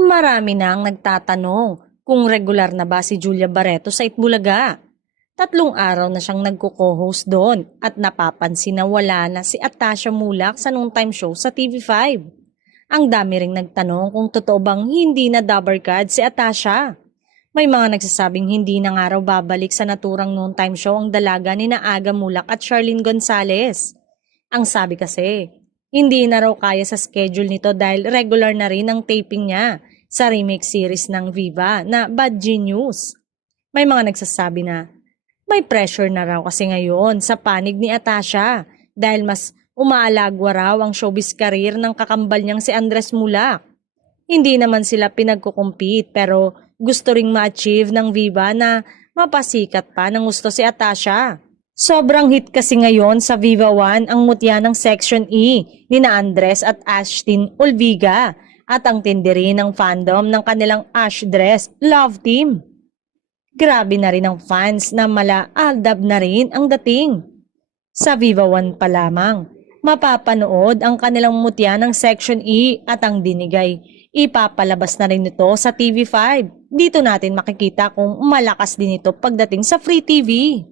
Marami na ang nagtatanong kung regular na ba si Julia Barreto sa Itbulaga. 3 araw na siyang nagko-co-host doon at napapansin na wala na si Atasha Mulak sa noontime show sa TV5. Ang dami ring nagtanong kung totoo bang hindi na dabarkad si Atasha. May mga nagsasabing hindi na nga raw babalik sa naturang noontime show ang dalaga ni na Aga Mulak at Charlene Gonzalez. Ang sabi kasi, hindi na raw kaya sa schedule nito dahil regular na rin ang taping niya sa remake series ng Viva na Bad Genius. May mga nagsasabi na may pressure na raw kasi ngayon sa panig ni Atasha dahil mas umaalagwa raw ang showbiz career ng kakambal niyang si Andres Mulak. Hindi naman sila pinagkukumpit pero gusto ring ma-achieve ng Viva na mapasikat pa ng gusto si Atasha. Sobrang hit kasi ngayon sa Viva 1 ang mutya ng Section E ni na Andres at Ashtin Olviga at ang tinderi ng fandom ng kanilang Ash Dress Love Team. Grabe na rin ang fans na mala-aldab na rin ang dating. Sa Viva 1 pa lamang, mapapanood ang kanilang mutya ng Section E at ang dinigay. Ipapalabas na rin ito sa TV5. Dito natin makikita kung malakas din ito pagdating sa Free TV.